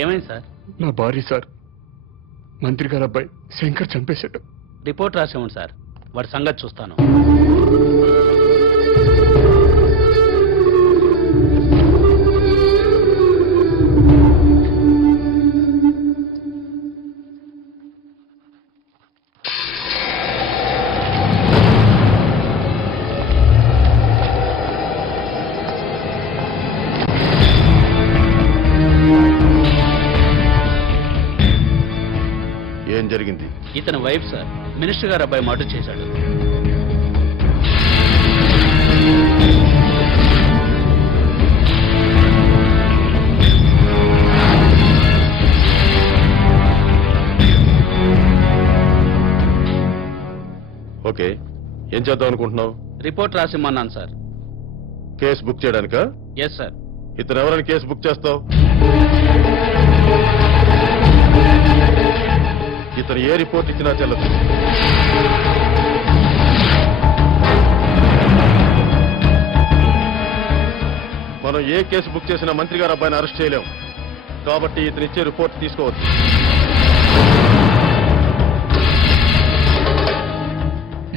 ఏమైంది సార్? నా భార్య సార్, మంత్రి గారు అబ్బాయి శంకర్ చంపేశాడు. రిపోర్ట్ రాసేవండి సార్, వాడి సంగతి చూస్తాను. ఏం జరిగింది? ఇతని వైఫ్ సార్, మినిస్టర్ గారు అబ్బాయి మర్డర్ చేశాడు. ఓకే, ఏం చేద్దాం అనుకుంటున్నావు? రిపోర్ట్ రాసిమ్మన్నాను సార్. కేసు బుక్ చేయడానికా? Yes sir. ఇతను ఎవరైనా కేసు బుక్ చేస్తావు? ఇతను ఏ రిపోర్ట్ ఇచ్చినా చెల్లదు. మనం ఏ కేసు బుక్ చేసినా మంత్రి గారు అబ్బాయిని అరెస్ట్ చేయలేం. కాబట్టి ఇతను ఇచ్చే రిపోర్ట్ తీసుకోవచ్చు.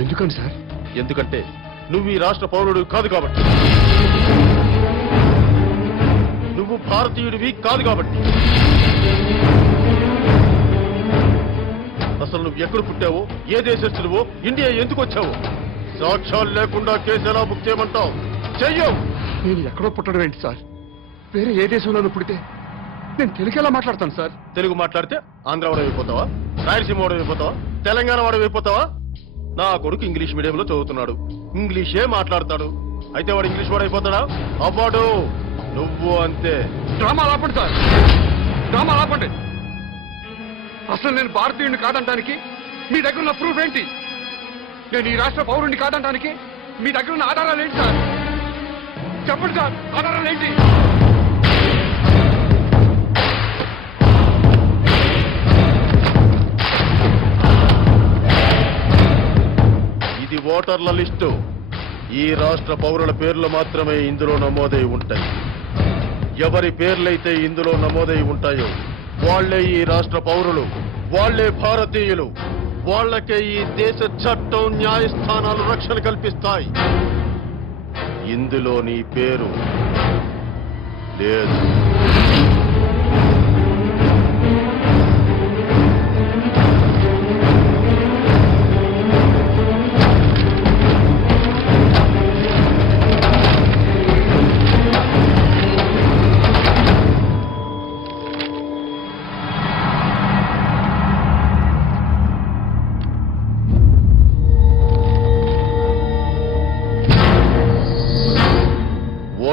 ఎందుకని సార్? ఎందుకంటే నువ్వు ఈ రాష్ట్ర పౌరుడు కాదు కాబట్టి. నువ్వు భారతీయుడివి కాదు కాబట్టి. అసలు నువ్వు ఎక్కడ పుట్టావో, ఏ దేశస్తుడివో, ఇండియా ఎందుకు వచ్చావో సాక్ష్యాలు లేకుండా కేసు ఎలా బుక్ చేయమంటావు? చెయ్యవు. నేను ఎక్కడో పుట్టడం ఏంటి సార్? వేరే ఏ దేశంలోనూ పుడితే నేను తెలుగు ఎలా మాట్లాడతాను సార్? తెలుగు మాట్లాడితే ఆంధ్ర వాడు అయిపోతావా? రాయలసీమ వాడు అయిపోతావా? తెలంగాణ వాడు అయిపోతావా? నా కొడుకు ఇంగ్లీష్ మీడియంలో చదువుతున్నాడు, ఇంగ్లీషే మాట్లాడతాడు. అయితే వాడు ఇంగ్లీష్ వాడు అయిపోతాడా? అవ్వడు. నువ్వు అంతే. డ్రామా ఆపండి సార్, డ్రామా ఆపండి. అసలు నేను భారతీయుడిని కాదంటానికి మీ దగ్గర ఉన్న ప్రూఫ్ ఏంటి? నేను ఈ రాష్ట్ర పౌరుడిని కాదంటానికి మీ దగ్గర ఉన్న ఆధారాలు ఏంటి సార్? చెప్పండి సార్, ఆధారాలు ఏంటి? ఇది ఓటర్ల లిస్టు. ఈ రాష్ట్ర పౌరుల పేర్లు మాత్రమే ఇందులో నమోదై ఉంటాయి. ఎవరి పేర్లైతే ఇందులో నమోదై ఉంటాయో వాళ్లే ఈ రాష్ట్ర పౌరులు, వాళ్లే భారతీయులు. వాళ్లకే ఈ దేశ చట్టం, న్యాయస్థానాలు రక్షణ కల్పిస్తాయి. ఇందులో నీ పేరు లేదు.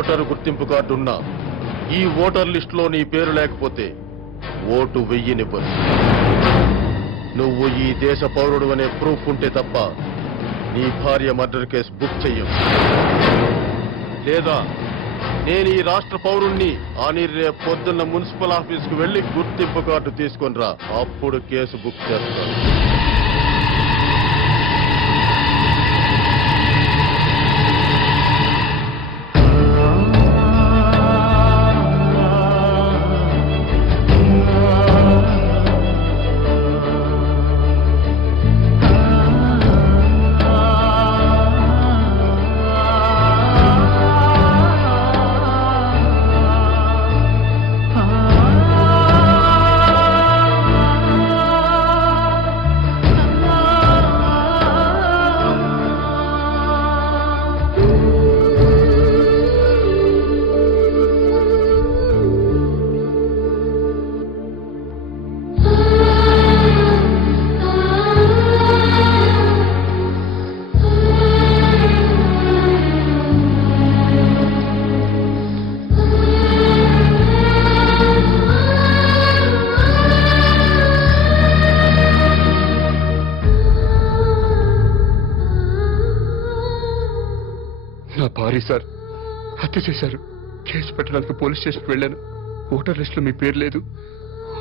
ఓటరు గుర్తింపు కార్డు ఉన్నా ఈ ఓటర్ లిస్టులో నీ పేరు లేకపోతే ఓటు వెయ్యనివ్వదు. నువ్వు ఈ దేశ పౌరుడు అనే ప్రూఫ్ ఉంటే తప్ప నీ భార్య మర్డర్ కేసు బుక్ చెయ్యం. లేదా నేను ఈ రాష్ట్ర పౌరుణ్ణి అని రేపు పొద్దున్న మున్సిపల్ ఆఫీస్కు వెళ్లి గుర్తింపు కార్డు తీసుకొని రా, అప్పుడు కేసు బుక్ చేస్తాను. నా భార్య సార్ హత్య చేశారు. కేసు పెట్టడానికి పోలీస్ స్టేషన్కి వెళ్ళాను. ఓటర్ లిస్టులో మీ పేరు లేదు,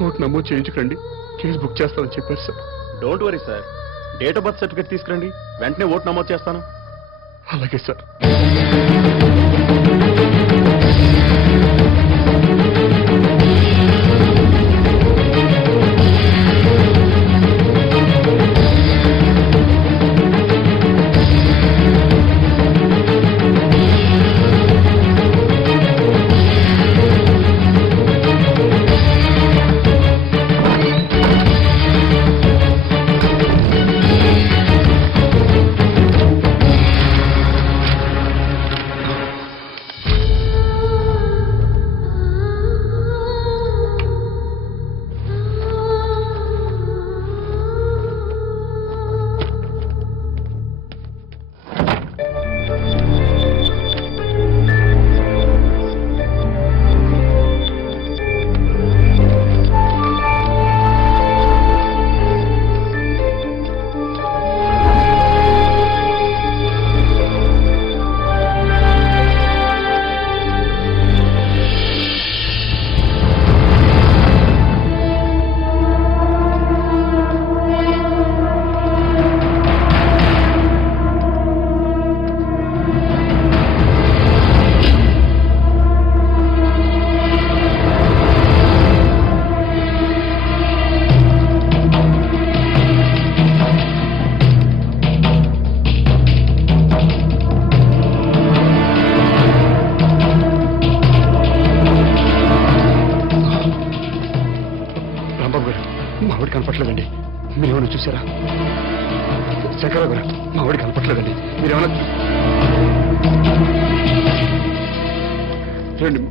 ఓటు నమోదు చేయించకండి, కేసు బుక్ చేస్తామని చెప్పారు sir. Don't worry sir, date of birth certificate తీసుకురండి, వెంటనే ఓటు నమోదు చేస్తాను. అలాగే సార్. చూసారా శంకరరావు గారు మా వాడికి కనపట్లేదండి మీరేమన్నా రండి